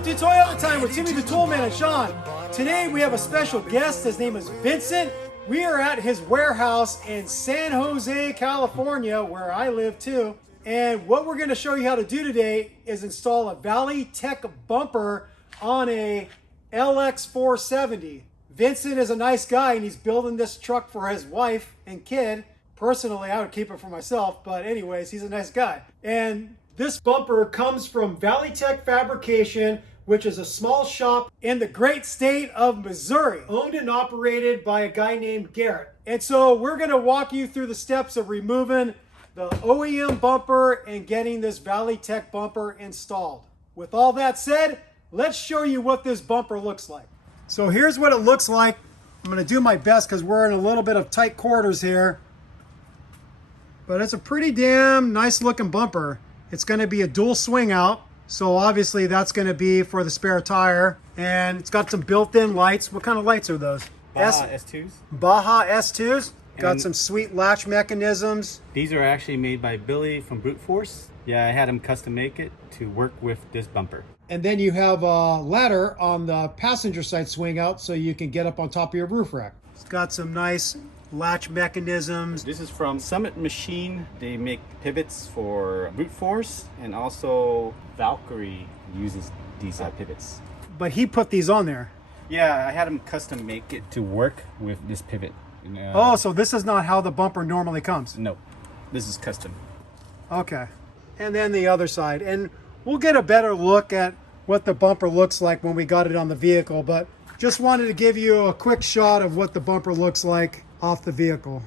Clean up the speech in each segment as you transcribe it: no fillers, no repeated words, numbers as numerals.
Welcome to Toyota Time with Timmy the Toolman and Sean. Today we have a special guest. His name is Vincent. We are at his warehouse in San Jose, California, where I live too. And what we're going to show you how to do today is install a Valley Tech bumper on a LX470. Vincent is a nice guy and he's building this truck for his wife and kid. Personally, I would keep it for myself, but anyways, he's a nice guy. And this bumper comes from Valley Tech Fabrication, which is a small shop in the great state of Missouri, owned and operated by a guy named Garrett. And so we're going to walk you through the steps of removing the OEM bumper and getting this Valley Tech bumper installed. With all that said, let's show you what this bumper looks like. So here's what it looks like. I'm going to do my best because we're in a little bit of tight quarters here. But it's a pretty damn nice looking bumper. It's going to be a dual swing out. So obviously that's going to be for the spare tire. And it's got some built-in lights. What kind of lights are those? Baja S2s. Baja S2s. Got some sweet latch mechanisms. These are actually made by Billy from Brute Force. Yeah, I had him custom make it to work with this bumper. And then you have a ladder on the passenger side swing out so you can get up on top of your roof rack. It's got some nice latch mechanisms. This is from Summit Machine. They make pivots for Brute Force, and also Valkyrie uses these pivots. But he put these on there. Yeah, I had him custom make it to work with this pivot. Oh, so this is not how the bumper normally comes? No, this is custom. Okay. And then the other side. And we'll get a better look at what the bumper looks like when we got it on the vehicle, but just wanted to give you a quick shot of what the bumper looks like off the vehicle.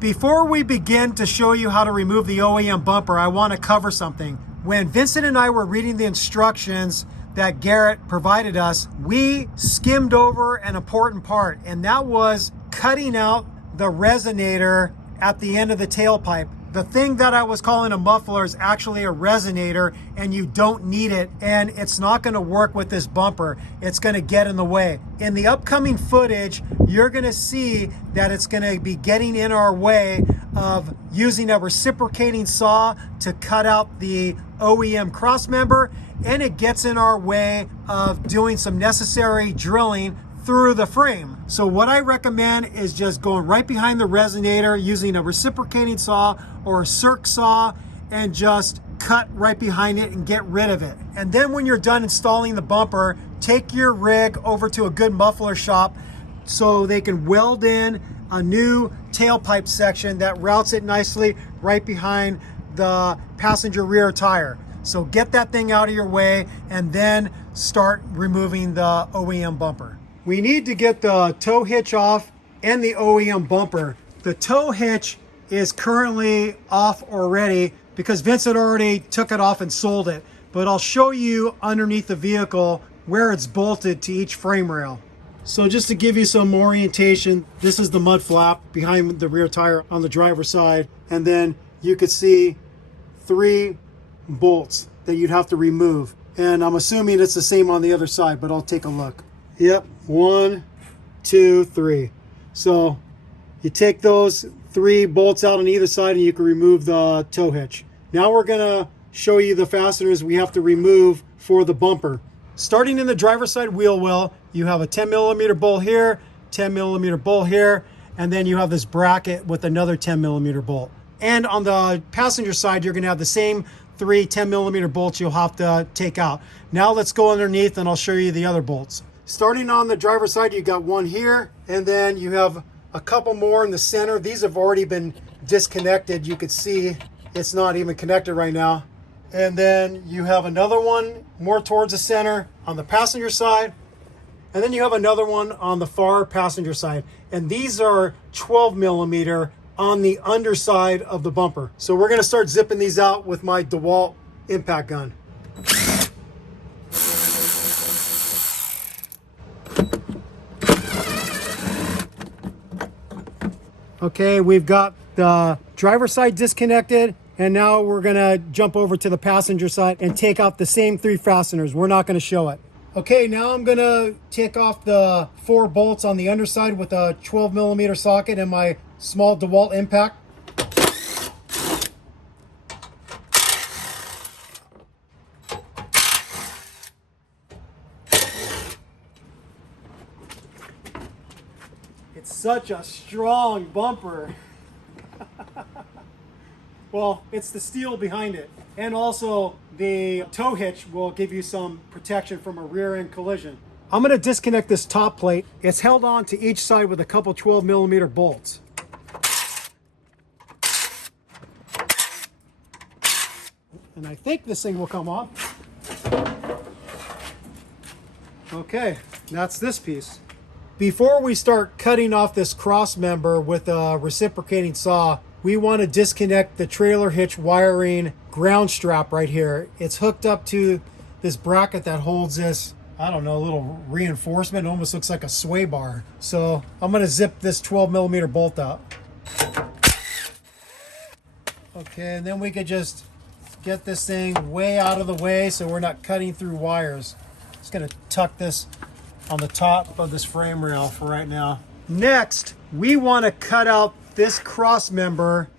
Before we begin to show you how to remove the OEM bumper, I want to cover something. When Vincent and I were reading the instructions that Garrett provided us, we skimmed over an important part, and that was cutting out the resonator at the end of the tailpipe. The thing that I was calling a muffler is actually a resonator, and you don't need it, and it's not going to work with this bumper. It's going to get in the way. In the upcoming footage, you're going to see that it's going to be getting in our way of using a reciprocating saw to cut out the OEM crossmember, and it gets in our way of doing some necessary drilling through the frame. So what I recommend is just going right behind the resonator using a reciprocating saw or a circ saw and just cut right behind it and get rid of it. And then when you're done installing the bumper, take your rig over to a good muffler shop so they can weld in a new tailpipe section that routes it nicely right behind the passenger rear tire. So get that thing out of your way and then start removing the OEM bumper. We need to get the tow hitch off and the OEM bumper. The tow hitch is currently off already because Vincent already took it off and sold it. But I'll show you underneath the vehicle where it's bolted to each frame rail. So just to give you some orientation, this is the mud flap behind the rear tire on the driver's side. And then you could see 3 bolts that you'd have to remove. And I'm assuming it's the same on the other side, but I'll take a look. Yep, 1, 2, 3. So you take those 3 bolts out on either side and you can remove the tow hitch. Now we're gonna show you the fasteners we have to remove for the bumper. Starting in the driver's side wheel well, you have a 10mm bolt here, 10mm bolt here, and then you have this bracket with another 10mm bolt. And on the passenger side, you're gonna have the same 3 10mm bolts you'll have to take out. Now let's go underneath and I'll show you the other bolts. Starting on the driver's side, you got 1 here, and then you have a couple more in the center. These have already been disconnected. You could see it's not even connected right now. And then you have another one more towards the center on the passenger side. And then you have another one on the far passenger side. And these are 12mm on the underside of the bumper. So we're gonna start zipping these out with my DeWalt impact gun. Okay, we've got the driver's side disconnected, and now we're gonna jump over to the passenger side and take out the same 3 fasteners. We're not gonna show it. Okay, now I'm gonna take off the 4 bolts on the underside with a 12mm socket and my small DeWalt impact. Such a strong bumper. Well, it's the steel behind it. And also the tow hitch will give you some protection from a rear end collision. I'm going to disconnect this top plate. It's held on to each side with a couple 12mm bolts. And I think this thing will come off. Okay, that's this piece. Before we start cutting off this cross member with a reciprocating saw, we want to disconnect the trailer hitch wiring ground strap right here. It's hooked up to this bracket that holds this, I don't know, a little reinforcement. It almost looks like a sway bar. So I'm going to zip this 12mm bolt out. Okay, and then we could just get this thing way out of the way so we're not cutting through wires. Just going to tuck this on the top of this frame rail for right now. Next, we want to cut out this cross member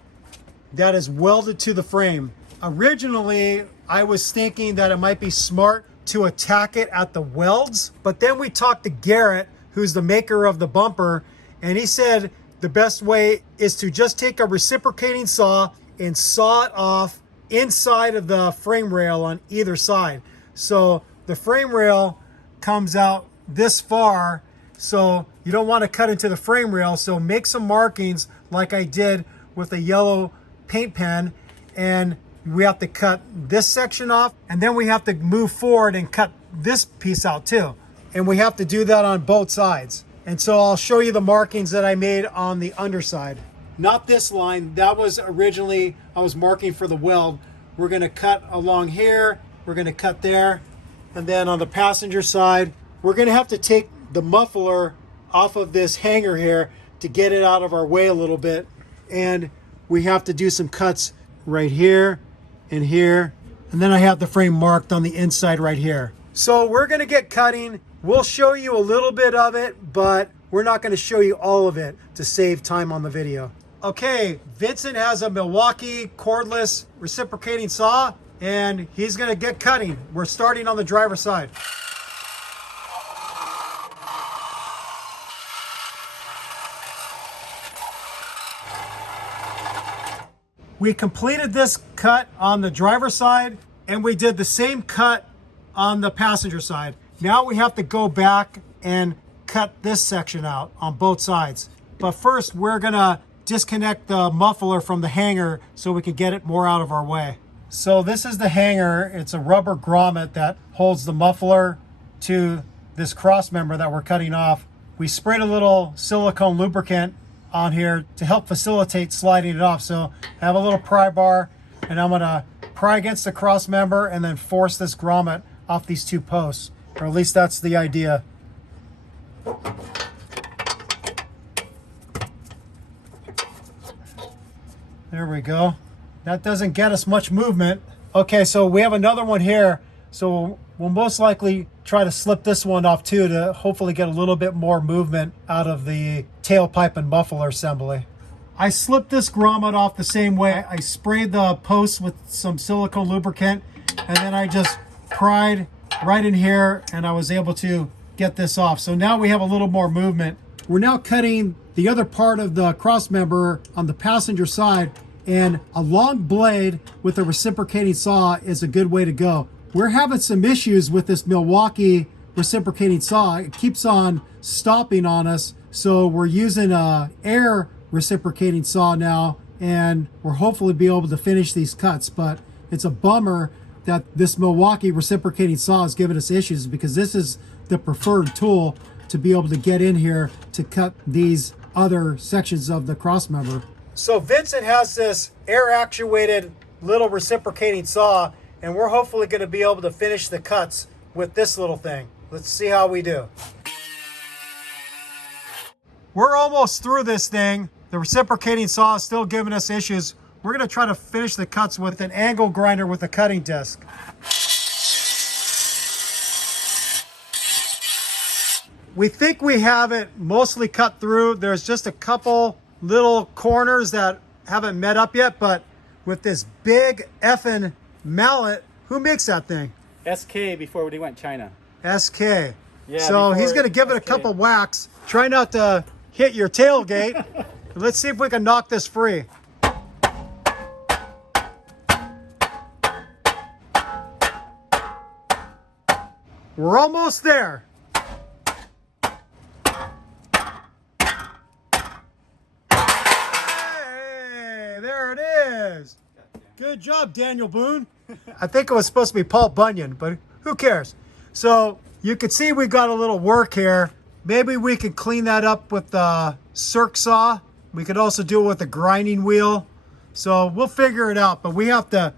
that is welded to the frame. Originally, I was thinking that it might be smart to attack it at the welds, but then we talked to Garrett, who's the maker of the bumper, and he said the best way is to just take a reciprocating saw and saw it off inside of the frame rail on either side. So the frame rail comes out this far, so you don't want to cut into the frame rail. So make some markings like I did with a yellow paint pen, and we have to cut this section off, and then we have to move forward and cut this piece out too. And we have to do that on both sides. And so I'll show you the markings that I made on the underside. Not this line, that was originally, I was marking for the weld. We're gonna cut along here, we're gonna cut there, and then on the passenger side, we're gonna have to take the muffler off of this hanger here to get it out of our way a little bit. And we have to do some cuts right here and here. And then I have the frame marked on the inside right here. So we're gonna get cutting. We'll show you a little bit of it, but we're not gonna show you all of it to save time on the video. Okay, Vincent has a Milwaukee cordless reciprocating saw, and he's gonna get cutting. We're starting on the driver's side. We completed this cut on the driver's side, and we did the same cut on the passenger side. Now we have to go back and cut this section out on both sides. But first, we're gonna disconnect the muffler from the hanger so we can get it more out of our way. So this is the hanger. It's a rubber grommet that holds the muffler to this cross member that we're cutting off. We sprayed a little silicone lubricant on here to help facilitate sliding it off. So I have a little pry bar, and I'm gonna pry against the cross member and then force this grommet off these two posts, or at least that's the idea. There we go. That doesn't get us much movement. Okay, so we have another one here. So we'll most likely try to slip this one off too to hopefully get a little bit more movement out of the tailpipe and muffler assembly. I slipped this grommet off the same way. I sprayed the post with some silicone lubricant, and then I just pried right in here, and I was able to get this off. So now we have a little more movement. We're now cutting the other part of the cross member on the passenger side, and a long blade with a reciprocating saw is a good way to go. We're having some issues with this Milwaukee reciprocating saw. It keeps on stopping on us, so we're using a air reciprocating saw now, and we're hopefully be able to finish these cuts. But it's a bummer that this Milwaukee reciprocating saw is giving us issues, because this is the preferred tool to be able to get in here to cut these other sections of the cross member. So Vincent has this air actuated little reciprocating saw, and we're hopefully going to be able to finish the cuts with this little thing. Let's see how we do. We're almost through this thing. The reciprocating saw is still giving us issues. We're going to try to finish the cuts with an angle grinder with a cutting disc. We think we have it mostly cut through. There's just a couple little corners that haven't met up yet, but with this big effing mallet, who makes that thing? SK before we went China. SK. Yeah, so he's before going to give it a SK. couple whacks. Try not to hit your tailgate. Let's see if we can knock this free. We're almost there. Hey, there it is. Good job, Daniel Boone. I think it was supposed to be Paul Bunyan, but who cares? So you can see we got a little work here. Maybe we could clean that up with the circ saw. We could also do it with a grinding wheel. So we'll figure it out, but we have to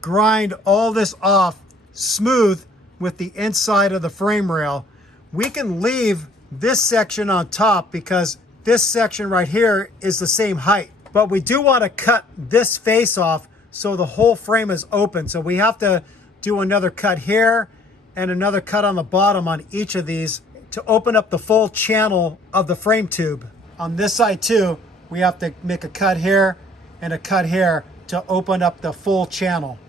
grind all this off smooth with the inside of the frame rail. We can leave this section on top because this section right here is the same height, but we do want to cut this face off so the whole frame is open. So we have to do another cut here and another cut on the bottom on each of these to open up the full channel of the frame tube. On this side too, we have to make a cut here and a cut here to open up the full channel.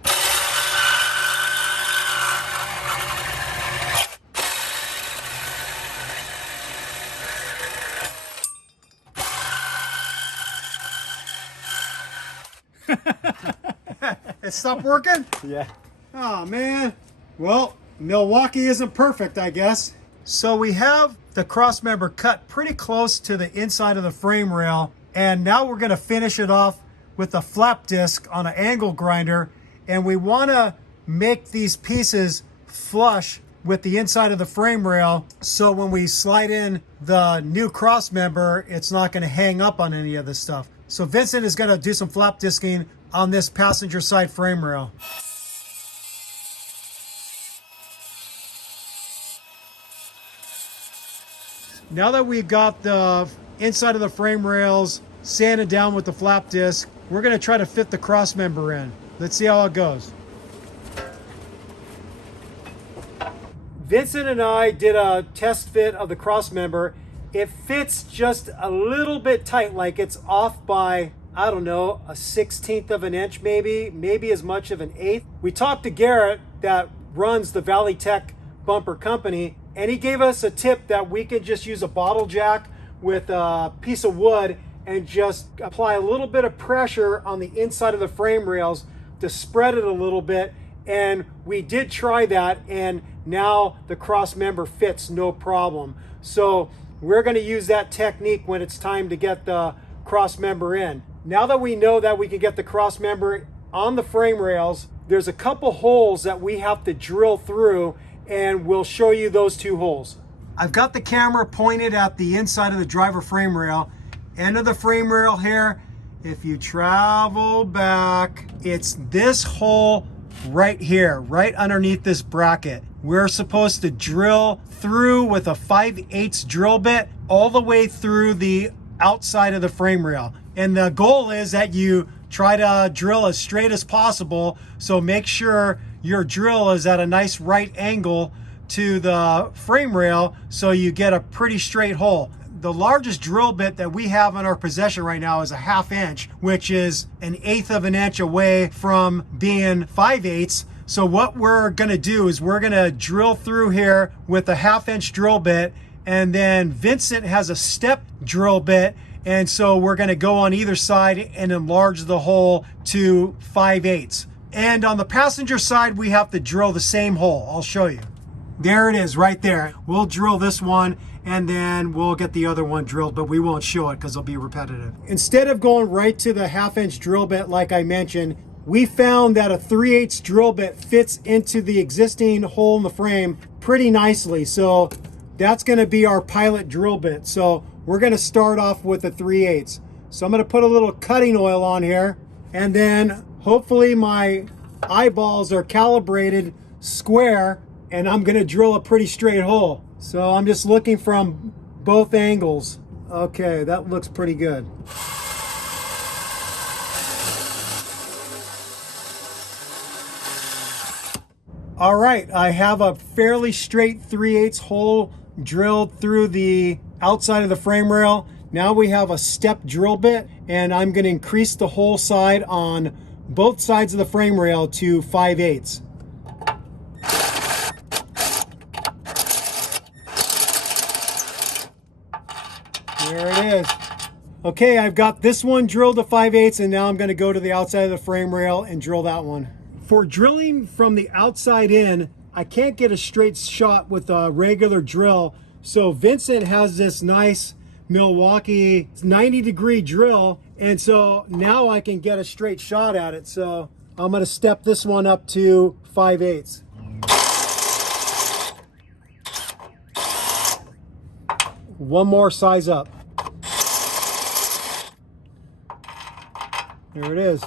It stopped working? Yeah. Oh man. Well, Milwaukee isn't perfect, I guess. So we have the cross member cut pretty close to the inside of the frame rail, and now we're going to finish it off with a flap disc on an angle grinder, and we want to make these pieces flush with the inside of the frame rail so when we slide in the new cross member, it's not going to hang up on any of this stuff. So Vincent is going to do some flap disking on this passenger side frame rail. Now that we've got the inside of the frame rails sanded down with the flap disc, we're going to try to fit the cross member in. Let's see how it goes. Vincent and I did a test fit of the cross member. It fits just a little bit tight, like it's off by, I don't know, a 1/16 of an inch maybe as much of an 1/8. We talked to Garrett that runs the Valley Tech bumper company, and he gave us a tip that we could just use a bottle jack with a piece of wood and just apply a little bit of pressure on the inside of the frame rails to spread it a little bit. And we did try that, and now the cross member fits no problem. So we're going to use that technique when it's time to get the cross member in. Now that we know that we can get the cross member on the frame rails, there's a couple holes that we have to drill through, and we'll show you those two holes. I've got the camera pointed at the inside of the driver frame rail, end of the frame rail here. If you travel back, it's this hole right here, right underneath this bracket. We're supposed to drill through with a 5/8 drill bit all the way through the outside of the frame rail. And the goal is that you try to drill as straight as possible. So make sure your drill is at a nice right angle to the frame rail so you get a pretty straight hole. The largest drill bit that we have in our possession right now is a 1/2 inch, which is an 1/8 of an inch away from being 5/8. So what we're gonna do is we're gonna drill through here with a 1/2 inch drill bit, and then Vincent has a step drill bit, and so we're gonna go on either side and enlarge the hole to 5/8. And on the passenger side, we have to drill the same hole. I'll show you. There it is right there. We'll drill this one and then we'll get the other one drilled, but we won't show it because it'll be repetitive. Instead of going right to the 1/2 inch drill bit like I mentioned, we found that a 3/8 drill bit fits into the existing hole in the frame pretty nicely. So that's gonna be our pilot drill bit. So we're gonna start off with a 3/8. So I'm gonna put a little cutting oil on here, and then hopefully my eyeballs are calibrated square, and I'm gonna drill a pretty straight hole. So I'm just looking from both angles. Okay, that looks pretty good. All right, I have a fairly straight 3/8 hole drilled through the outside of the frame rail. Now we have a step drill bit, and I'm gonna increase the hole side on both sides of the frame rail to 5/8. There it is. Okay, I've got this one drilled to 5/8, and now I'm going to go to the outside of the frame rail and drill that one. For drilling from the outside in, I can't get a straight shot with a regular drill, so Vincent has this nice Milwaukee 90-degree drill, and so now I can get a straight shot at it. So I'm going to step this one up to 5/8. One more size up. There it is.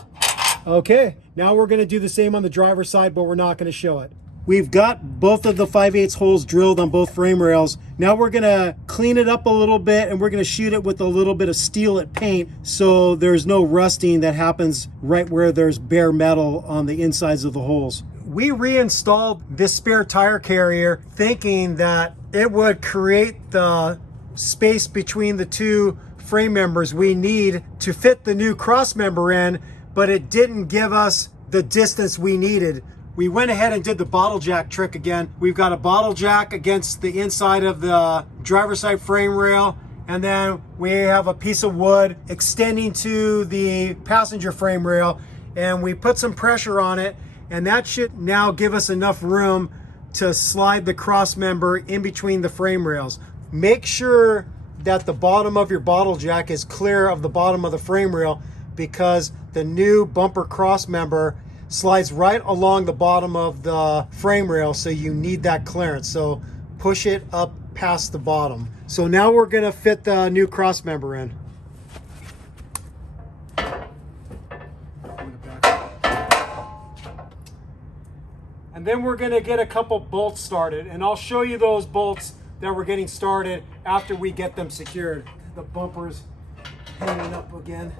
Okay, now we're going to do the same on the driver's side, but we're not going to show it. We've got both of the 5/8 holes drilled on both frame rails. Now we're going to clean it up a little bit, and we're going to shoot it with a little bit of steel at paint so there's no rusting that happens right where there's bare metal on the insides of the holes. We reinstalled this spare tire carrier thinking that it would create the space between the two frame members we need to fit the new cross member in, but it didn't give us the distance we needed. We went ahead and did the bottle jack trick again. We've got a bottle jack against the inside of the driver's side frame rail, and then we have a piece of wood extending to the passenger frame rail, and we put some pressure on it, and that should now give us enough room to slide the cross member in between the frame rails. Make sure that the bottom of your bottle jack is clear of the bottom of the frame rail, because the new bumper cross member slides right along the bottom of the frame rail, so you need that clearance. So push it up past the bottom. So now we're going to fit the new cross member in. And then we're going to get a couple bolts started, and I'll show you those bolts that we're getting started after we get them secured. The bumper's hanging up again.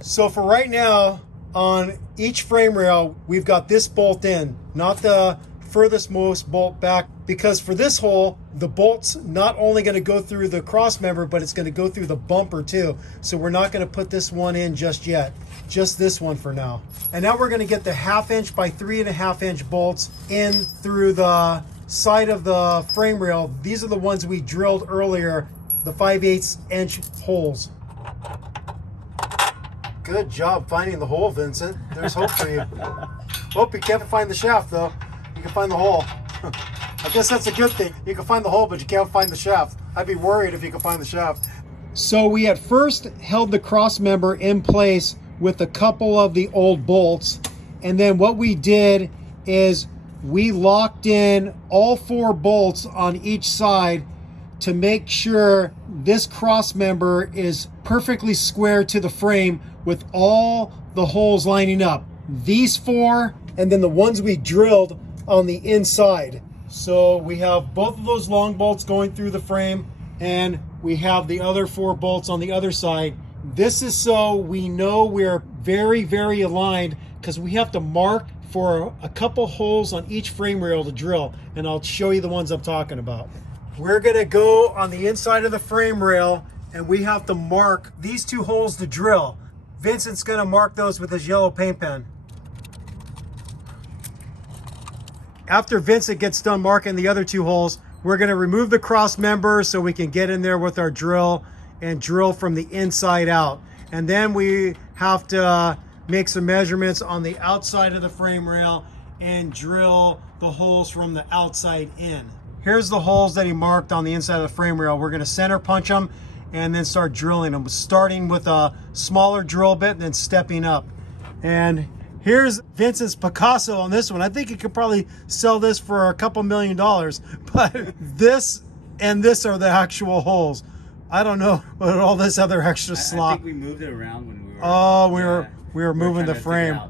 So for right now, on each frame rail, we've got this bolt in, not the furthest most bolt back, because for this hole, the bolt's not only going to go through the cross member, but it's going to go through the bumper too. So we're not going to put this one in just yet, just this one for now. And now we're going to get the 1/2 inch by 3.5 inch bolts in through the side of the frame rail. These are the ones we drilled earlier, the 5/8 inch holes. Good job finding the hole, Vincent. There's hope for you. Hope you can't find the shaft though. You can find the hole. I guess that's a good thing. You can find the hole, but you can't find the shaft. I'd be worried if you could find the shaft. So we at first held the cross member in place with a couple of the old bolts. And then what we did is we locked in all 4 bolts on each side to make sure this cross member is perfectly square to the frame with all the holes lining up. These 4, and then the ones we drilled on the inside. So we have both of those long bolts going through the frame, and we have the other 4 bolts on the other side. This is so we know we're very, very aligned, because we have to mark for a couple holes on each frame rail to drill, and I'll show you the ones I'm talking about. We're gonna go on the inside of the frame rail, and we have to mark these 2 holes to drill. Vincent's gonna mark those with his yellow paint pen. After Vincent gets done marking the other 2 holes, we're gonna remove the cross member so we can get in there with our drill and drill from the inside out. And then we have to make some measurements on the outside of the frame rail and drill the holes from the outside in. Here's the holes that he marked on the inside of the frame rail. We're gonna center punch them and then start drilling them, starting with a smaller drill bit and then stepping up. And here's Vincent's Picasso on this one. I think he could probably sell this for a couple $1 million, but this and this are the actual holes. I don't know what all this other extra slop. I think we moved it around when we were. Oh, we were moving the frame.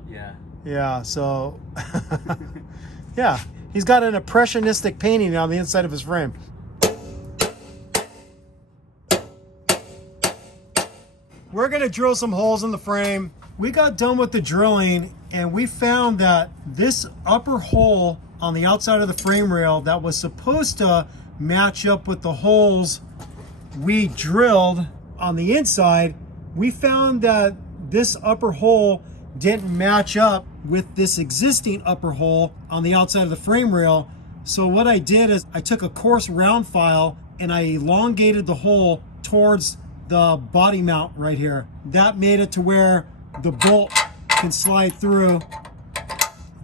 Yeah. So yeah, he's got an impressionistic painting on the inside of his frame. We're gonna drill some holes in the frame. We got done with the drilling, and we found that this upper hole on the outside of the frame rail that was supposed to match up with the holes we drilled on the inside, we found that this upper hole didn't match up with this existing upper hole on the outside of the frame rail. So what I did is I took a coarse round file and I elongated the hole towards the body mount right here. That made it to where the bolt can slide through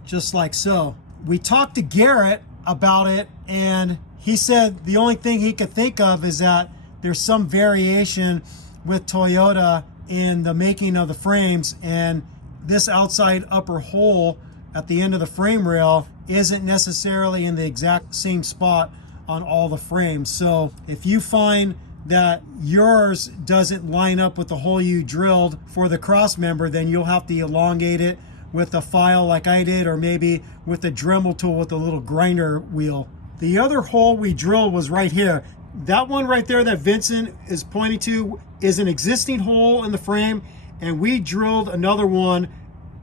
just like so. We talked to Garrett about it and he said the only thing he could think of is that there's some variation with Toyota in the making of the frames, and this outside upper hole at the end of the frame rail isn't necessarily in the exact same spot on all the frames. So if you find that yours doesn't line up with the hole you drilled for the cross member, then you'll have to elongate it with a file like I did, or maybe with a Dremel tool with a little grinder wheel. The other hole we drilled was right here. That one right there that Vincent is pointing to is an existing hole in the frame, and we drilled another one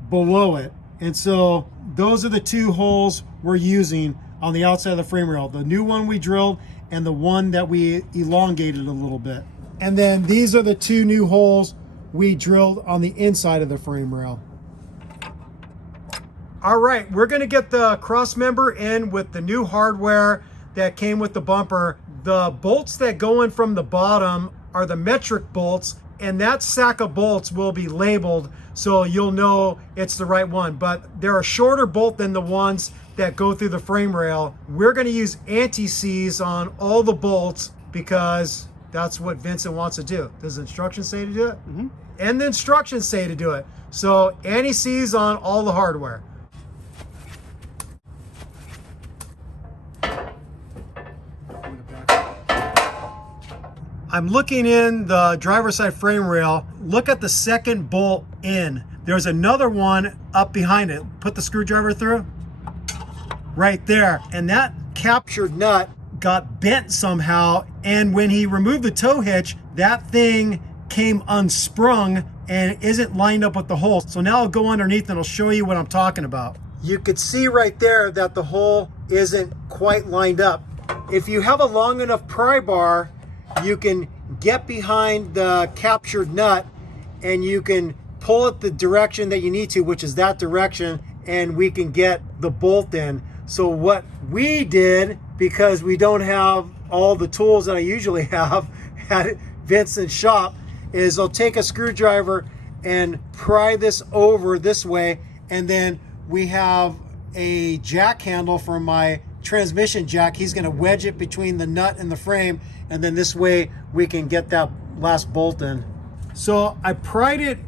below it. And so those are the two holes we're using on the outside of the frame rail. The new one we drilled and the one that we elongated a little bit. And then these are the two new holes we drilled on the inside of the frame rail. All right, we're gonna get the cross member in with the new hardware that came with the bumper. The bolts that go in from the bottom are the metric bolts, and that sack of bolts will be labeled so you'll know it's the right one. But they're a shorter bolt than the ones that go through the frame rail. We're gonna use anti-seize on all the bolts because that's what Vincent wants to do. Does the instructions say to do it? Mm-hmm. And the instructions say to do it. So anti-seize on all the hardware. I'm looking in the driver's side frame rail. Look at the second bolt in. There's another one up behind it. Put the screwdriver through. Right there. And that captured nut got bent somehow. And when he removed the tow hitch, that thing came unsprung and isn't lined up with the hole. So now I'll go underneath and I'll show you what I'm talking about. You could see right there that the hole isn't quite lined up. If you have a long enough pry bar, you can get behind the captured nut and you can pull it the direction that you need to, which is that direction, and we can get the bolt in. So what we did, because we don't have all the tools that I usually have at Vincent's shop, is I'll take a screwdriver and pry this over this way, and then we have a jack handle for my transmission jack. He's going to wedge it between the nut and the frame, and then this way we can get that last bolt in. So I pried it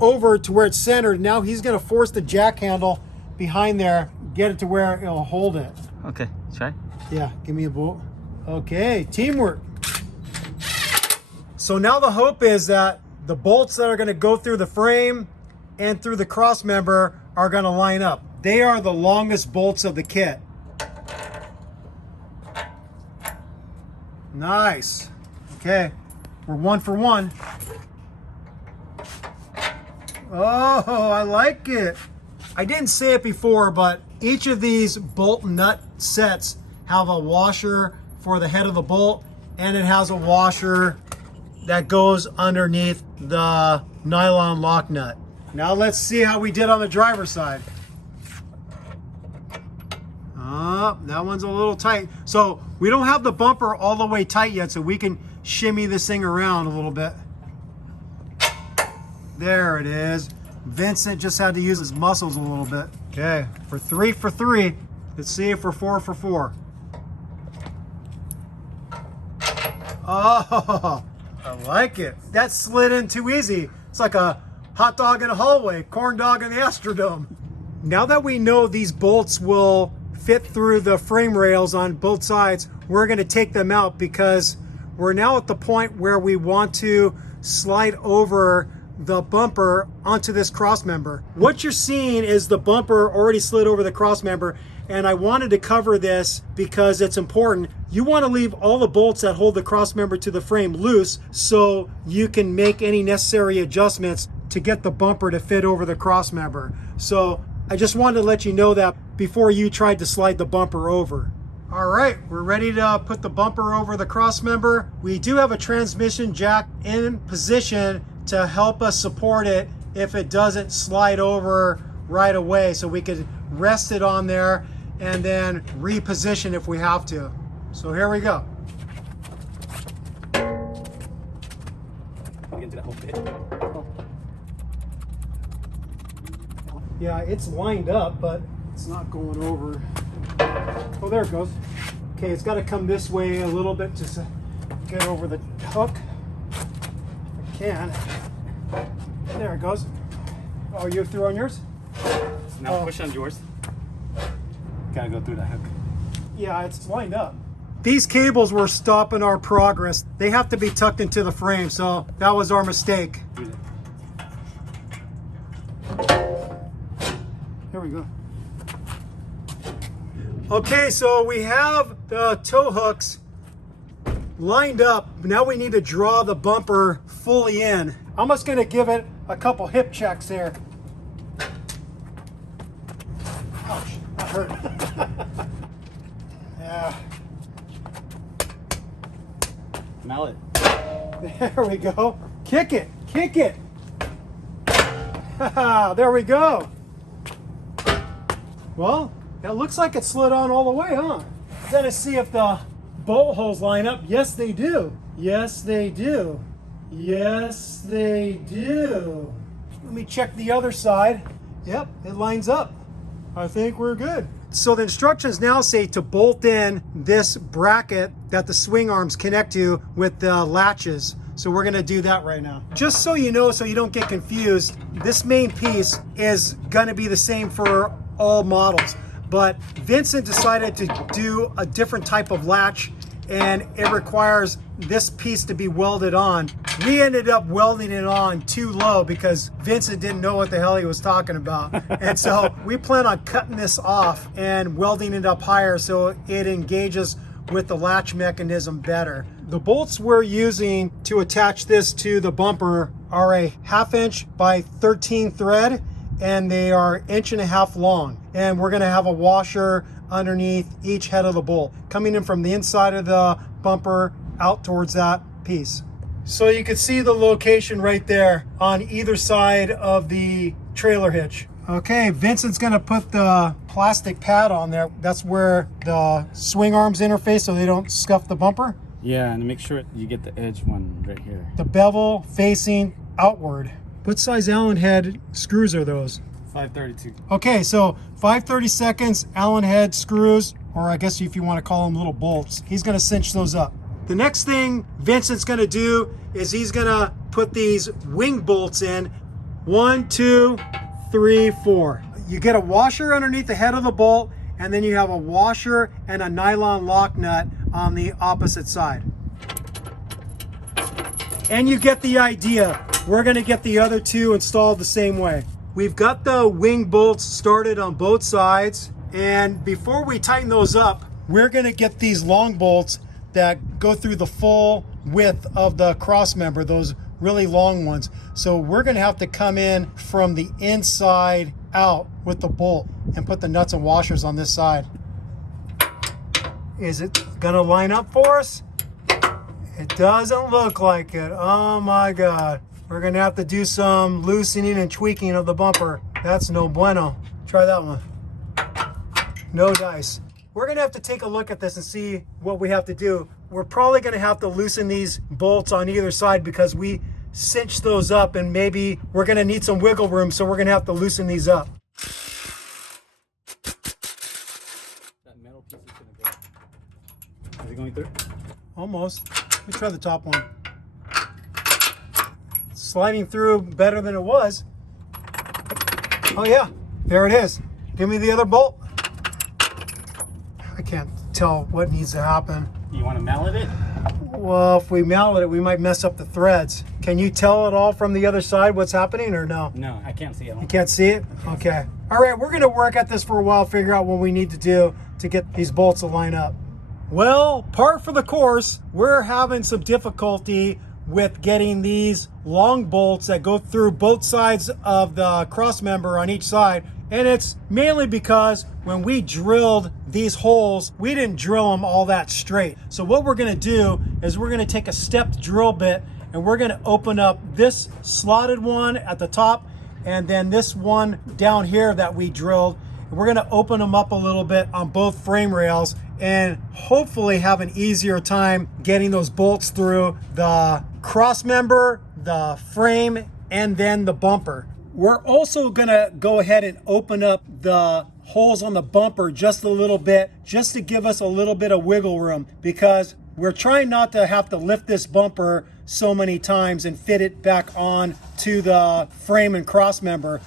over to where it's centered. Now he's going to force the jack handle behind there, get it to where it'll hold it. Okay, try. Yeah, give me a bolt. Okay, teamwork. So now the hope is that the bolts that are going to go through the frame and through the cross member are going to line up. They are the longest bolts of the kit. Nice. Okay, we're 1 for 1. Oh, I like it. I didn't say it before, but each of these bolt nut sets have a washer for the head of the bolt, and it has a washer that goes underneath the nylon lock nut. Now let's see how we did on the driver's side. That one's a little tight. So we don't have the bumper all the way tight yet, so we can shimmy this thing around a little bit. There it is. Vincent just had to use his muscles a little bit. Okay, for 3 for 3. Let's see if we're 4 for 4. Oh, I like it. That slid in too easy. It's like a hot dog in a hallway, corn dog in the Astrodome. Now that we know these bolts will fit through the frame rails on both sides, we're going to take them out because we're now at the point where we want to slide over the bumper onto this cross member. What you're seeing is the bumper already slid over the cross member, and I wanted to cover this because it's important. You want to leave all the bolts that hold the cross member to the frame loose so you can make any necessary adjustments to get the bumper to fit over the cross member. So I just wanted to let you know that before you tried to slide the bumper over. All right, we're ready to put the bumper over the cross member. We do have a transmission jack in position to help us support it if it doesn't slide over right away. So we could rest it on there and then reposition if we have to. So here we go. Get into that whole bit. Yeah, it's lined up, but it's not going over. Oh, there it goes. Okay, it's got to come this way a little bit to get over the hook. If I can. There it goes. Oh, you threw on yours? Now push on yours. Gotta go through that hook. Yeah, it's lined up. These cables were stopping our progress. They have to be tucked into the frame, so that was our mistake. Here we go. Okay, so we have the tow hooks lined up. Now we need to draw the bumper fully in. I'm just gonna give it a couple hip checks there. Ouch, that hurt. Yeah. Mallet. There we go. Kick it, kick it. There we go. Well, it looks like it slid on all the way, huh? Then to see if the bolt holes line up. Yes, they do. Yes, they do. Yes, they do. Let me check the other side. Yep, it lines up. I think we're good. So the instructions now say to bolt in this bracket that the swing arms connect to with the latches. So we're gonna do that right now. Just so you know, so you don't get confused, this main piece is gonna be the same for all models. But Vincent decided to do a different type of latch, and it requires this piece to be welded on. We ended up welding it on too low because Vincent didn't know what the hell he was talking about. And so we plan on cutting this off and welding it up higher so it engages with the latch mechanism better. The bolts we're using to attach this to the bumper are a 1/2 inch by 13 thread, and they are 1.5 inches long. And we're gonna have a washer underneath each head of the bolt, coming in from the inside of the bumper out towards that piece. So you can see the location right there on either side of the trailer hitch. Okay, Vincent's gonna put the plastic pad on there. That's where the swing arms interface so they don't scuff the bumper. Yeah, and make sure you get the edge one right here. The bevel facing outward. What size Allen head screws are those? 532. Okay, so 5/32 Allen head screws, or I guess if you want to call them little bolts. He's gonna cinch those up. The next thing Vincent's gonna do is he's gonna put these wing bolts in. 1, 2, 3, 4. You get a washer underneath the head of the bolt, and then you have a washer and a nylon lock nut on the opposite side. And you get the idea. We're gonna get the other two installed the same way. We've got the wing bolts started on both sides, and before we tighten those up, we're gonna get these long bolts that go through the full width of the cross member, those really long ones. So we're gonna have to come in from the inside out with the bolt and put the nuts and washers on this side. Is it gonna line up for us? It doesn't look like it. Oh my God. We're gonna have to do some loosening and tweaking of the bumper. That's no bueno. Try that one. No dice. We're gonna have to take a look at this and see what we have to do. We're probably gonna have to loosen these bolts on either side because we cinched those up, and maybe we're gonna need some wiggle room, so we're gonna have to loosen these up. That metal piece is gonna go. Is it going through? Almost. Let me try the top one. Sliding through better than it was. Oh yeah, there it is. Give me the other bolt. I can't tell what needs to happen. You want to mallet it? Well, if we mallet it, we might mess up the threads. Can you tell at all from the other side what's happening, or no? No, I can't see it. You can't see it? Okay. All right, we're gonna work at this for a while, figure out what we need to do to get these bolts to line up. Well, par for the course, we're having some difficulty with getting these long bolts that go through both sides of the cross member on each side. And it's mainly because when we drilled these holes, we didn't drill them all that straight. So what we're gonna do is we're gonna take a stepped drill bit and we're gonna open up this slotted one at the top and then this one down here that we drilled. We're gonna open them up a little bit on both frame rails and hopefully have an easier time getting those bolts through the cross member, the frame, and then the bumper. We're also gonna go ahead and open up the holes on the bumper just a little bit, just to give us a little bit of wiggle room, because we're trying not to have to lift this bumper so many times and fit it back on to the frame and cross member.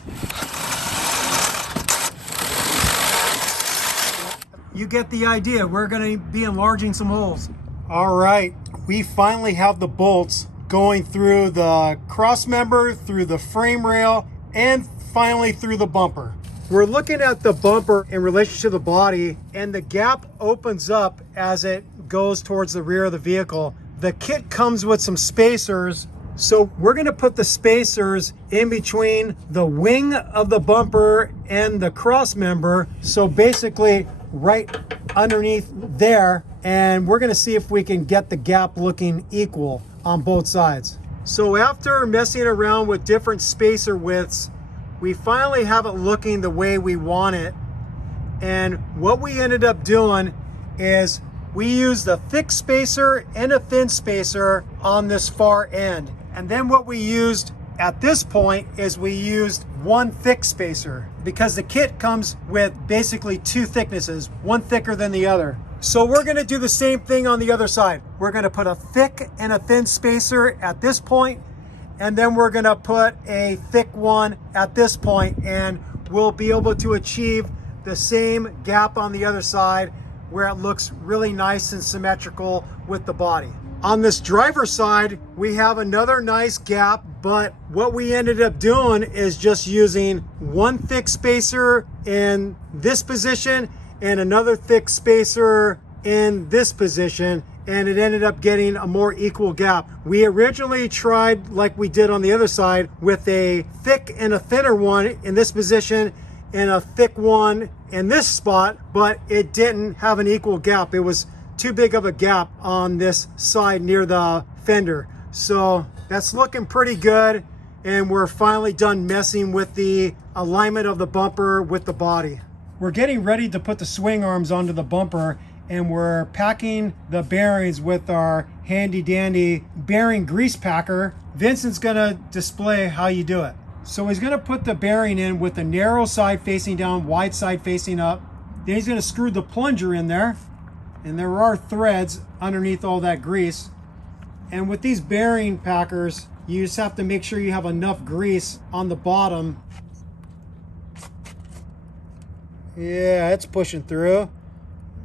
You get the idea. We're going to be enlarging some holes. All right, we finally have the bolts going through the cross member, through the frame rail, and finally through the bumper. We're looking at the bumper in relation to the body, and the gap opens up as it goes towards the rear of the vehicle. The kit comes with some spacers, so we're going to put the spacers in between the wing of the bumper and the cross member, so basically right underneath there, and we're going to see if we can get the gap looking equal on both sides. So after messing around with different spacer widths, we finally have it looking the way we want it. And what we ended up doing is we used a thick spacer and a thin spacer on this far end. And then what we used at this point is we used one thick spacer, because the kit comes with basically two thicknesses, one thicker than the other. So we're gonna do the same thing on the other side. We're gonna put a thick and a thin spacer at this point, and then we're gonna put a thick one at this point, and we'll be able to achieve the same gap on the other side where it looks really nice and symmetrical with the body. On this driver's side, we have another nice gap, but what we ended up doing is just using one thick spacer in this position and another thick spacer in this position, and it ended up getting a more equal gap. We originally tried, like we did on the other side, with a thick and a thinner one in this position and a thick one in this spot, but it didn't have an equal gap. It was too big of a gap on this side near the fender. So that's looking pretty good, and we're finally done messing with the alignment of the bumper with the body. We're getting ready to put the swing arms onto the bumper, and we're packing the bearings with our handy dandy bearing grease packer. Vincent's gonna display how you do it. So he's gonna put the bearing in with the narrow side facing down, wide side facing up. Then he's gonna screw the plunger in there, and there are threads underneath all that grease. And with these bearing packers, you just have to make sure you have enough grease on the bottom. Yeah, it's pushing through.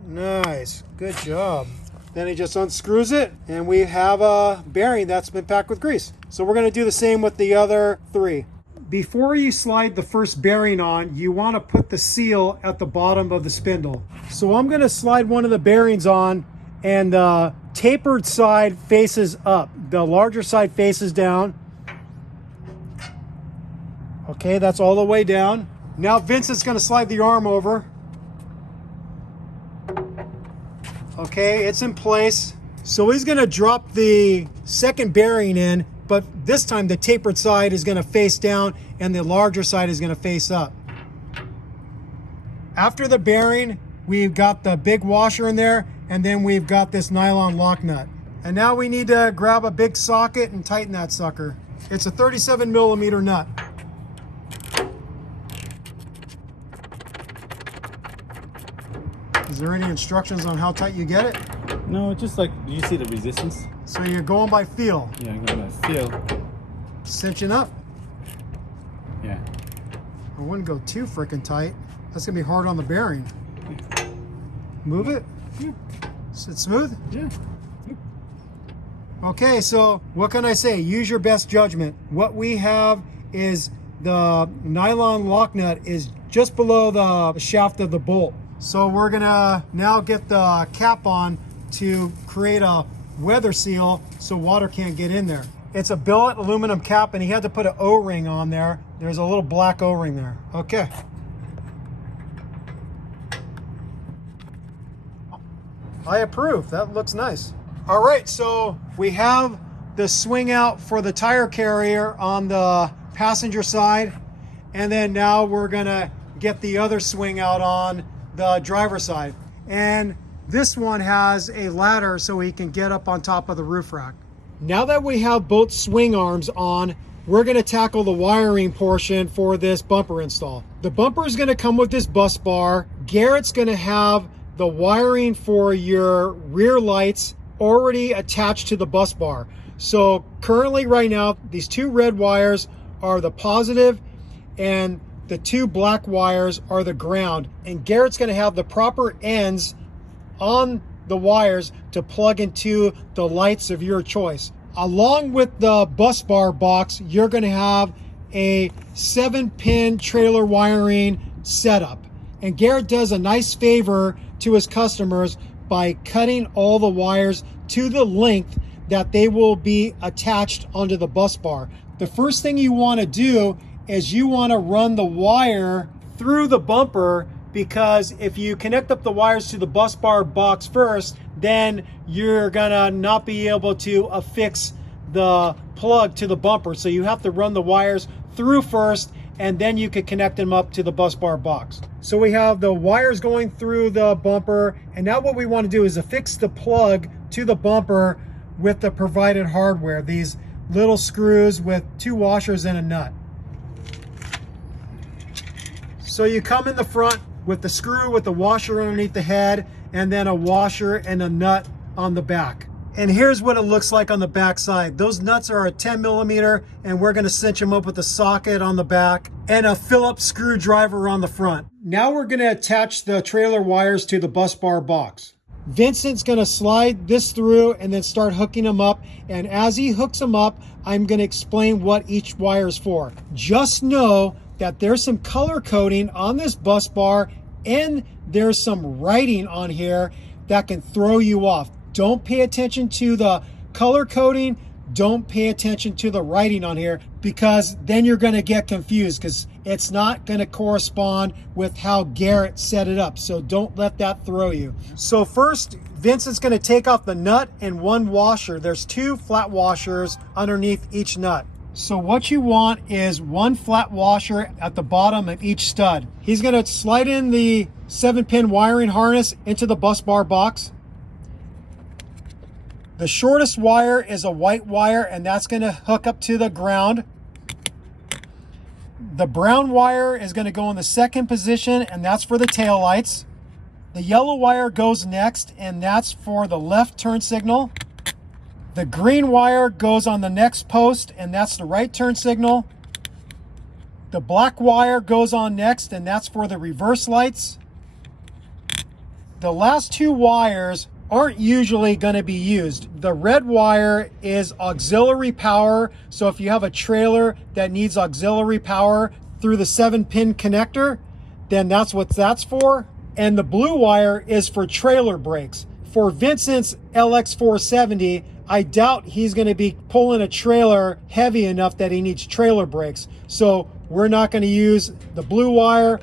Nice, good job. Then he just unscrews it, and we have a bearing that's been packed with grease. So we're gonna do the same with the other three. Before you slide the first bearing on, you want to put the seal at the bottom of the spindle. So I'm going to slide one of the bearings on, and the tapered side faces up. The larger side faces down. Okay, that's all the way down. Now Vincent's going to slide the arm over. Okay, it's in place. So he's going to drop the second bearing in, but this time the tapered side is going to face down and the larger side is going to face up. After the bearing, we've got the big washer in there, and then we've got this nylon lock nut. And now we need to grab a big socket and tighten that sucker. It's a 37mm nut. Is there any instructions on how tight you get it? No, just like, do you see the resistance? So you're going by feel. Yeah, I'm going by feel. Cinching up. Yeah. I wouldn't go too freaking tight. That's gonna be hard on the bearing. Move it. Yeah. Is it smooth? Yeah. Okay, so what can I say? Use your best judgment. What we have is the nylon lock nut is just below the shaft of the bolt. So we're gonna now get the cap on to create a weather seal so water can't get in there. It's a billet aluminum cap, and he had to put an O-ring on there. There's a little black O-ring there. Okay. I approve. That looks nice. All right, so we have the swing out for the tire carrier on the passenger side, and then now we're gonna get the other swing out on the driver's side. And this one has a ladder so he can get up on top of the roof rack. Now that we have both swing arms on, we're going to tackle the wiring portion for this bumper install. The bumper is going to come with this bus bar. Garrett's going to have the wiring for your rear lights already attached to the bus bar. So currently right now, these two red wires are the positive and the two black wires are the ground. And Garrett's going to have the proper ends on the wires to plug into the lights of your choice. Along with the bus bar box, you're going to have a 7-pin trailer wiring setup. And Garrett does a nice favor to his customers by cutting all the wires to the length that they will be attached onto the bus bar. The first thing you want to do is you want to run the wire through the bumper, because if you connect up the wires to the bus bar box first, then you're gonna not be able to affix the plug to the bumper. So you have to run the wires through first, and then you can connect them up to the bus bar box. So we have the wires going through the bumper, and now what we want to do is affix the plug to the bumper with the provided hardware, these little screws with 2 washers and a nut. So you come in the front with the screw with the washer underneath the head, and then a washer and a nut on the back. And here's what it looks like on the back side. Those nuts are a 10mm, and we're gonna cinch them up with a socket on the back and a Phillips screwdriver on the front. Now we're gonna attach the trailer wires to the bus bar box. Vincent's gonna slide this through and then start hooking them up. And as he hooks them up, I'm gonna explain what each wire is for. Just know that there's some color coding on this bus bar, and there's some writing on here that can throw you off. Don't pay attention to the color coding. Don't pay attention to the writing on here, because then you're going to get confused, because it's not going to correspond with how Garrett set it up. So don't let that throw you. So first, Vincent's going to take off the nut and 1 washer. There's 2 flat washers underneath each nut. So what you want is 1 flat washer at the bottom of each stud. He's going to slide in the 7-pin wiring harness into the bus bar box. The shortest wire is a white wire, and that's going to hook up to the ground. The brown wire is going to go in the 2nd position, and that's for the tail lights. The yellow wire goes next, and that's for the left turn signal. The green wire goes on the next post, and that's the right turn signal. The black wire goes on next, and that's for the reverse lights. The last 2 wires aren't usually going to be used. The red wire is auxiliary power. So if you have a trailer that needs auxiliary power through the 7-pin connector, then that's what that's for. And the blue wire is for trailer brakes. For Vincent's LX470, I doubt he's going to be pulling a trailer heavy enough that he needs trailer brakes. So we're not going to use the blue wire,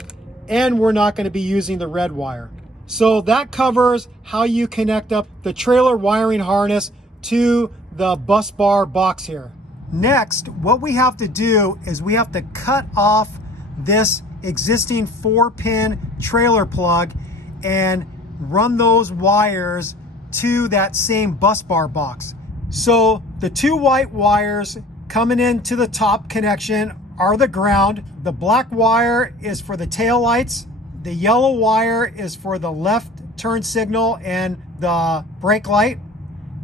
and we're not going to be using the red wire. So that covers how you connect up the trailer wiring harness to the bus bar box here. Next, what we have to do is we have to cut off this existing 4-pin trailer plug and run those wires to that same bus bar box. So the 2 white wires coming into the top connection are the ground. The black wire is for the tail lights. The yellow wire is for the left turn signal and the brake light.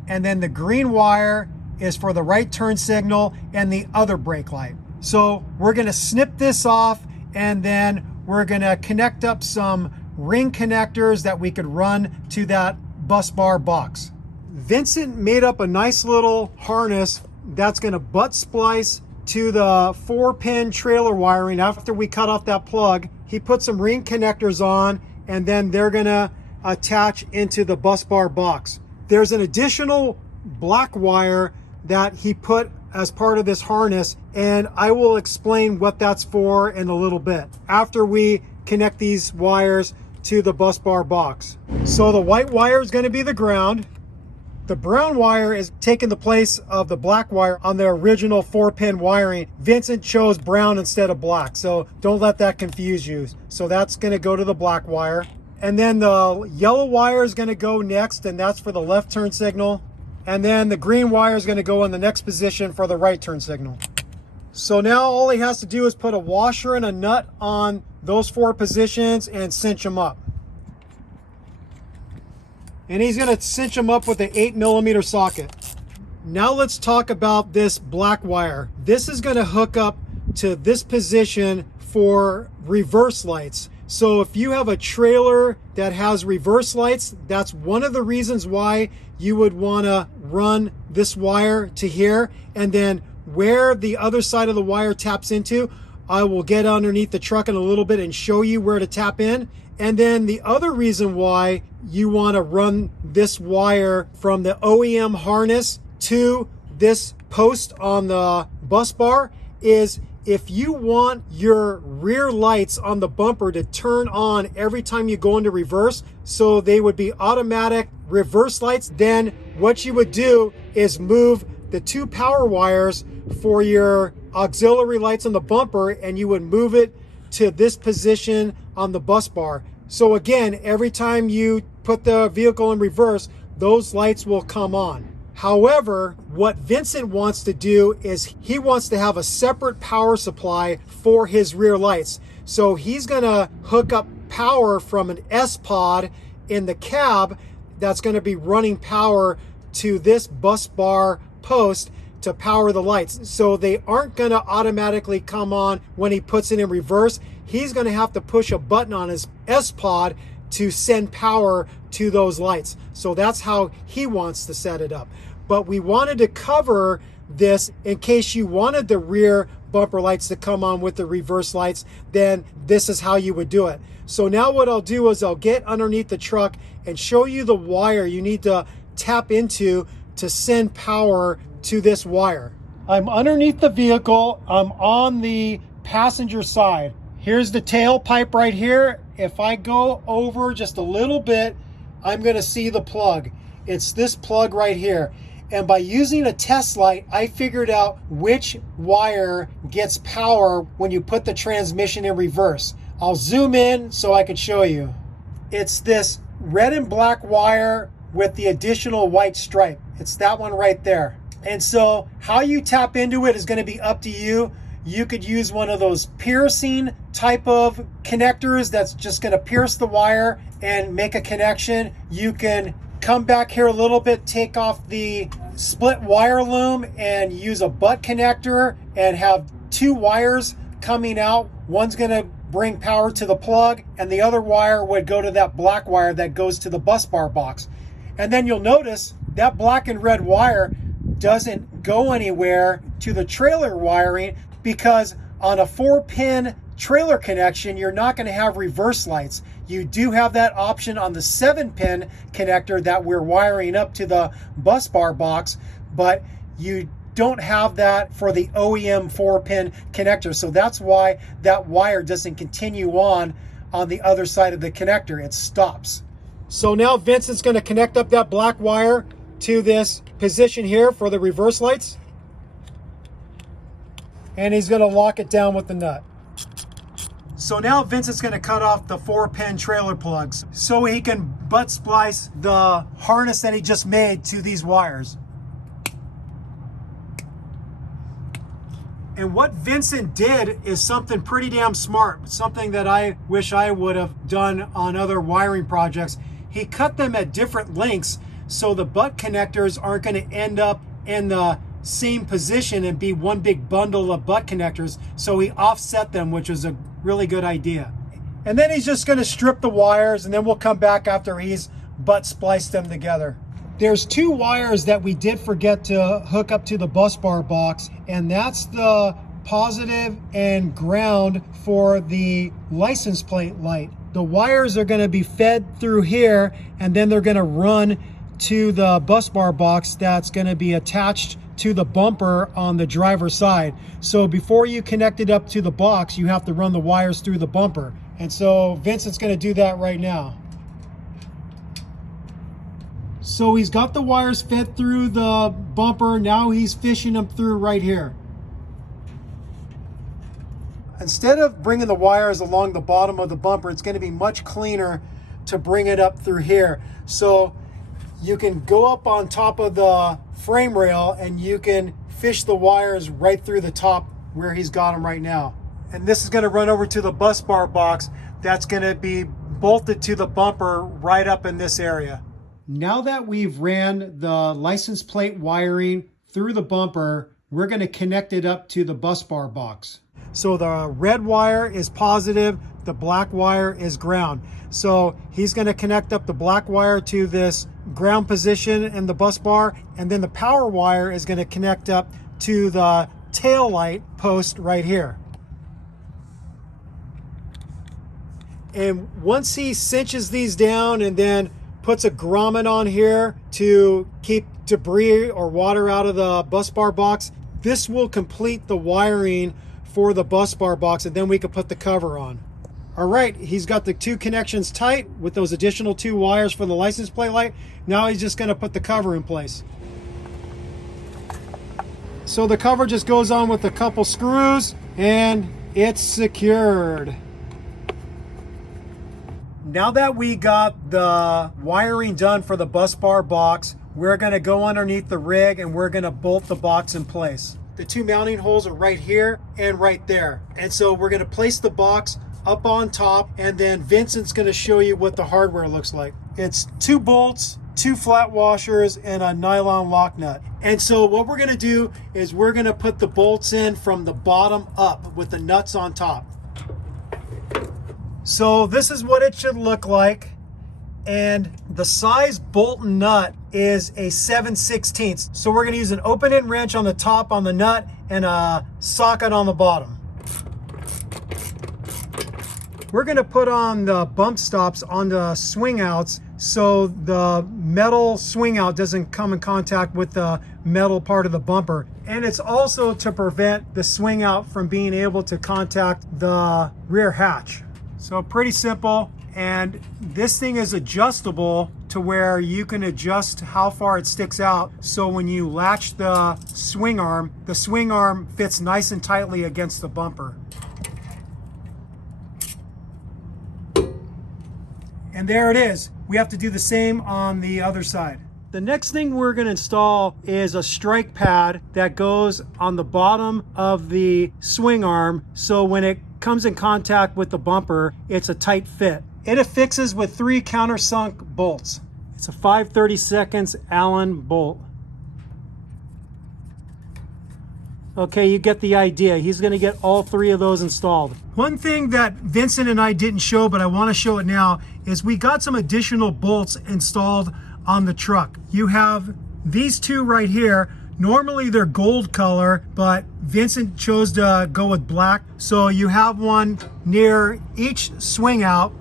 And then the green wire is for the right turn signal and the other brake light. So we're going to snip this off, and then we're going to connect up some ring connectors that we could run to that bus bar box. Vincent made up a nice little harness that's going to butt splice to the 4-pin trailer wiring. After we cut off that plug, he put some ring connectors on, and then they're going to attach into the bus bar box. There's an additional black wire that he put as part of this harness, and I will explain what that's for in a little bit after we connect these wires to the bus bar box. So the white wire is going to be the ground. The brown wire is taking the place of the black wire on the original 4-pin wiring. Vincent chose brown instead of black, so don't let that confuse you. So that's going to go to the black wire. And then the yellow wire is going to go next, and that's for the left turn signal. And then the green wire is going to go in the next position for the right turn signal. So now all he has to do is put a washer and a nut on those 4 positions and cinch them up. And he's going to cinch them up with an 8mm socket. Now let's talk about this black wire. This is going to hook up to this position for reverse lights. So if you have a trailer that has reverse lights, that's one of the reasons why you would want to run this wire to here. And then where the other side of the wire taps into, I will get underneath the truck in a little bit and show you where to tap in. And then the other reason why you want to run this wire from the OEM harness to this post on the bus bar is if you want your rear lights on the bumper to turn on every time you go into reverse, so they would be automatic reverse lights, then what you would do is move the 2 power wires for your auxiliary lights on the bumper, and you would move it to this position on the bus bar. So again, every time you put the vehicle in reverse, those lights will come on. However, what Vincent wants to do is he wants to have a separate power supply for his rear lights. So he's going to hook up power from an S-Pod in the cab that's going to be running power to this bus bar post to power the lights. So they aren't going to automatically come on when he puts it in reverse. He's going to have to push a button on his S-Pod to send power to those lights. So that's how he wants to set it up. But we wanted to cover this in case you wanted the rear bumper lights to come on with the reverse lights, then this is how you would do it. So now what I'll do is I'll get underneath the truck and show you the wire you need to tap into to send power to this wire. I'm underneath the vehicle. I'm on the passenger side. Here's the tailpipe right here. If I go over just a little bit, I'm going to see the plug. It's this plug right here. And by using a test light, I figured out which wire gets power when you put the transmission in reverse. I'll zoom in so I can show you. It's this red and black wire with the additional white stripe. It's that one right there. And so how you tap into it is going to be up to you. You could use one of those piercing type of connectors that's just going to pierce the wire and make a connection. You can come back here a little bit, take off the split wire loom and use a butt connector and have 2 wires coming out. One's going to bring power to the plug and the other wire would go to that black wire that goes to the bus bar box. And then you'll notice that black and red wire doesn't go anywhere to the trailer wiring, because on a 4-pin trailer connection, you're not going to have reverse lights. You do have that option on the 7-pin connector that we're wiring up to the bus bar box, but you don't have that for the OEM 4-pin connector. So that's why that wire doesn't continue on the other side of the connector. It stops. So now Vincent's going to connect up that black wire to this position here for the reverse lights. And he's going to lock it down with the nut. So now Vincent's going to cut off the 4-pin trailer plugs so he can butt splice the harness that he just made to these wires. And what Vincent did is something pretty damn smart, something that I wish I would have done on other wiring projects. He cut them at different lengths so the butt connectors aren't going to end up in the same position and be one big bundle of butt connectors. So he offset them, which is a really good idea. And then he's just going to strip the wires, and then we'll come back after he's butt spliced them together. There's 2 wires that we did forget to hook up to the bus bar box, and that's the positive and ground for the license plate light. The wires are going to be fed through here, and then they're going to run to the bus bar box that's going to be attached to the bumper on the driver's side. So before you connect it up to the box, you have to run the wires through the bumper. And so Vincent's going to do that right now. So he's got the wires fed through the bumper. Now he's fishing them through right here. Instead of bringing the wires along the bottom of the bumper, it's going to be much cleaner to bring it up through here. So you can go up on top of the frame rail and you can fish the wires right through the top where he's got them right now. And this is going to run over to the bus bar box that's going to be bolted to the bumper right up in this area. Now that we've ran the license plate wiring through the bumper, we're going to connect it up to the bus bar box. So the red wire is positive, the black wire is ground. So he's going to connect up the black wire to this ground position in the bus bar, and then the power wire is going to connect up to the tail light post right here. And once he cinches these down and then puts a grommet on here to keep debris or water out of the bus bar box, this will complete the wiring for the bus bar box, and then we can put the cover on. All right, he's got the two connections tight with those additional two wires for the license plate light. Now he's just going to put the cover in place. So the cover just goes on with a couple screws and it's secured. Now that we got the wiring done for the bus bar box, we're going to go underneath the rig and we're going to bolt the box in place. The two mounting holes are right here and right there. And so we're going to place the box up on top, and then Vincent's going to show you what the hardware looks like. It's 2 bolts, 2 flat washers, and a nylon lock nut. And so what we're going to do is we're going to put the bolts in from the bottom up with the nuts on top. So this is what it should look like. And the size bolt and nut is a 7/16. So we're going to use an open end wrench on the top on the nut and a socket on the bottom. We're going to put on the bump stops on the swing outs so the metal swing out doesn't come in contact with the metal part of the bumper. And it's also to prevent the swing out from being able to contact the rear hatch. So pretty simple. And this thing is adjustable to where you can adjust how far it sticks out. So when you latch the swing arm fits nice and tightly against the bumper. And there it is. We have to do the same on the other side. The next thing we're going to install is a strike pad that goes on the bottom of the swing arm. So when it comes in contact with the bumper, it's a tight fit. It affixes with 3 countersunk bolts. It's a 5/32 Allen bolt. Okay, you get the idea. He's going to get all 3 of those installed. One thing that Vincent and I didn't show, but I want to show it now, is we got some additional bolts installed on the truck. You have these 2 right here. Normally they're gold color, but Vincent chose to go with black. So you have one near each swing out.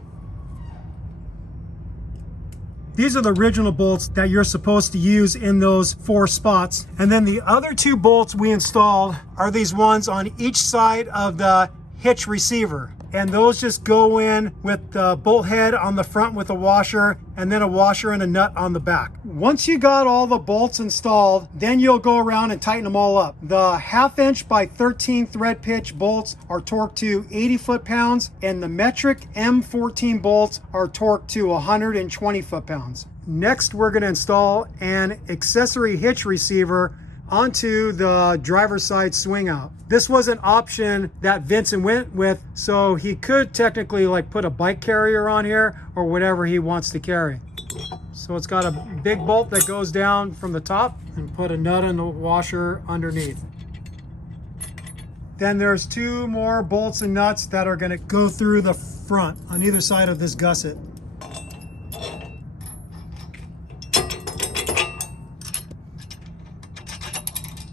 These are the original bolts that you're supposed to use in those 4 spots. And then the other 2 bolts we installed are these ones on each side of the hitch receiver. And those just go in with the bolt head on the front with a washer, and then a washer and a nut on the back. Once you got all the bolts installed, then you'll go around and tighten them all up. The 1/2 inch by 13 thread pitch bolts are torqued to 80 foot-pounds, and the metric M14 bolts are torqued to 120 foot-pounds. Next, we're going to install an accessory hitch receiver onto the driver's side swing out. This was an option that Vincent went with, so he could technically like put a bike carrier on here or whatever he wants to carry. So it's got a big bolt that goes down from the top, and put a nut and a washer underneath. Then there's 2 more bolts and nuts that are going to go through the front on either side of this gusset.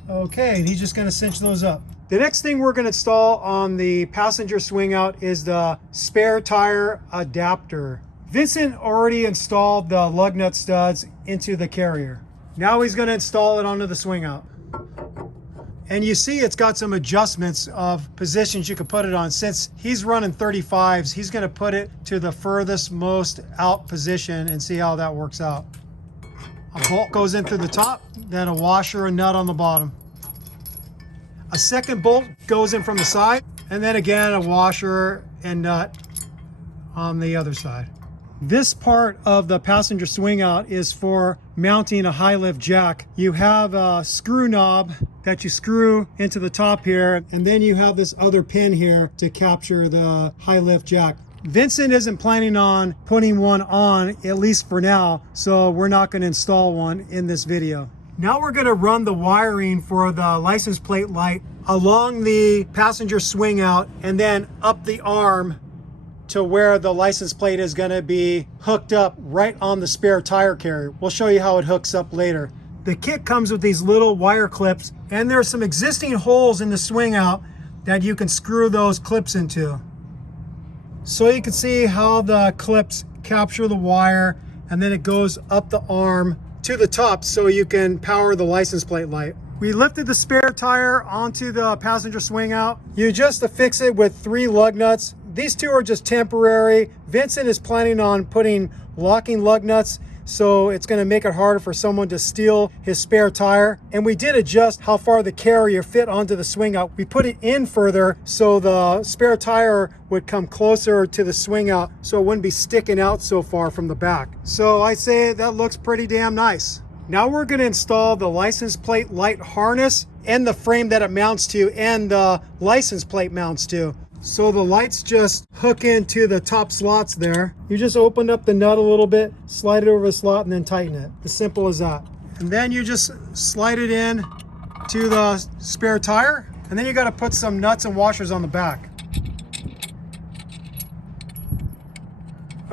Okay, and he's just going to cinch those up. The next thing we're going to install on the passenger swing out is the spare tire adapter. Vincent already installed the lug nut studs into the carrier. Now he's going to install it onto the swing out. And you see it's got some adjustments of positions you can put it on. Since he's running 35s, he's going to put it to the furthest most out position and see how that works out. A bolt goes in through the top, then a washer and nut on the bottom. A second bolt goes in from the side, and then again a washer and nut on the other side. This part of the passenger swing out is for mounting a high lift jack. You have a screw knob that you screw into the top here, and then you have this other pin here to capture the high lift jack. Vincent isn't planning on putting one on, at least for now, so we're not going to install one in this video. Now we're going to run the wiring for the license plate light along the passenger swing out and then up the arm to where the license plate is going to be hooked up right on the spare tire carrier. We'll show you how it hooks up later. The kit comes with these little wire clips, and there's some existing holes in the swing out that you can screw those clips into. So you can see how the clips capture the wire, and then it goes up the arm to the top so you can power the license plate light. We lifted the spare tire onto the passenger swing out. You just affix it with 3 lug nuts. These 2 are just temporary. Vincent is planning on putting locking lug nuts, so it's going to make it harder for someone to steal his spare tire. And we did adjust how far the carrier fit onto the swing out. We put it in further so the spare tire would come closer to the swing out so it wouldn't be sticking out so far from the back. So I say that looks pretty damn nice. Now we're going to install the license plate light harness and the frame that it mounts to and the license plate mounts to. So the lights just hook into the top slots there. You just open up the nut a little bit, slide it over the slot, and then tighten it. As simple as that. And then you just slide it in to the spare tire, and then you got to put some nuts and washers on the back.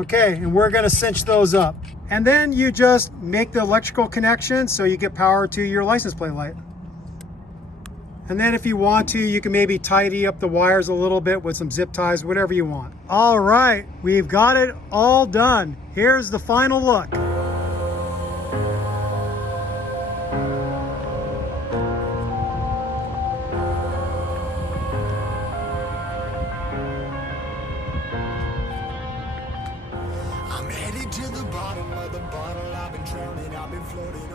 Okay, and we're going to cinch those up. And then you just make the electrical connection so you get power to your license plate light. And then if you want to, you can maybe tidy up the wires a little bit with some zip ties, whatever you want. All right, we've got it all done. Here's the final look. I'm headed to the bottom of the bottle. I've been drowning, I've been floating away.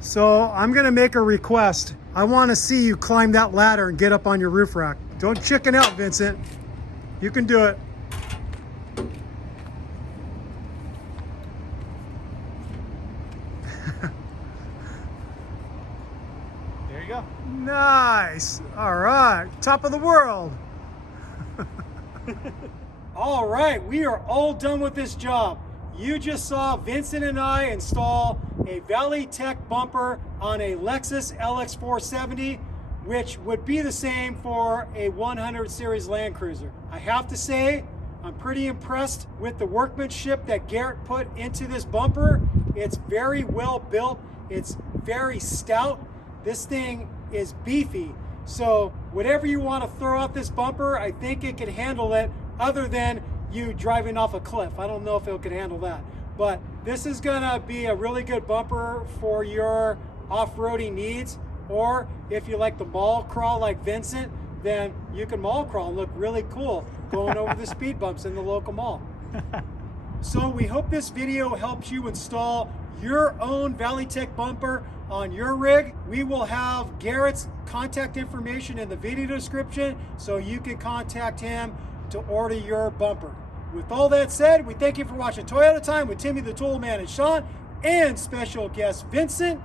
So I'm gonna make a request. I wanna see you climb that ladder and get up on your roof rack. Don't chicken out, Vincent. You can do it. There you go. Nice. All right, top of the world. All right, we are all done with this job. You just saw Vincent and I install a Valley Tech bumper on a Lexus LX470, which would be the same for a 100 series Land Cruiser. I have to say, I'm pretty impressed with the workmanship that Garrett put into this bumper. It's very well built. It's very stout. This thing is beefy. So whatever you want to throw out this bumper, I think it can handle it, other than you driving off a cliff. I don't know if it could handle that. But this is gonna be a really good bumper for your off-roading needs, or if you like to mall crawl like Vincent, then you can mall crawl and look really cool going over the speed bumps in the local mall. So we hope this video helps you install your own Valley Tech bumper on your rig. We will have Garrett's contact information in the video description so you can contact him to order your bumper. With all that said, we thank you for watching Toyota Time with Timmy the Toolman and Sean and special guest Vincent.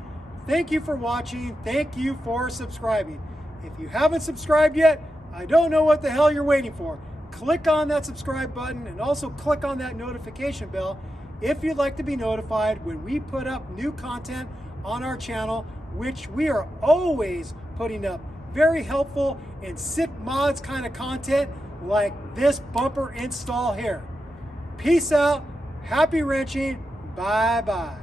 Thank you for watching. Thank you for subscribing. If you haven't subscribed yet, I don't know what the hell you're waiting for. Click on that subscribe button and also click on that notification bell if you'd like to be notified when we put up new content on our channel, which we are always putting up very helpful and sick mods kind of content like this bumper install here. Peace out. Happy wrenching. Bye-bye.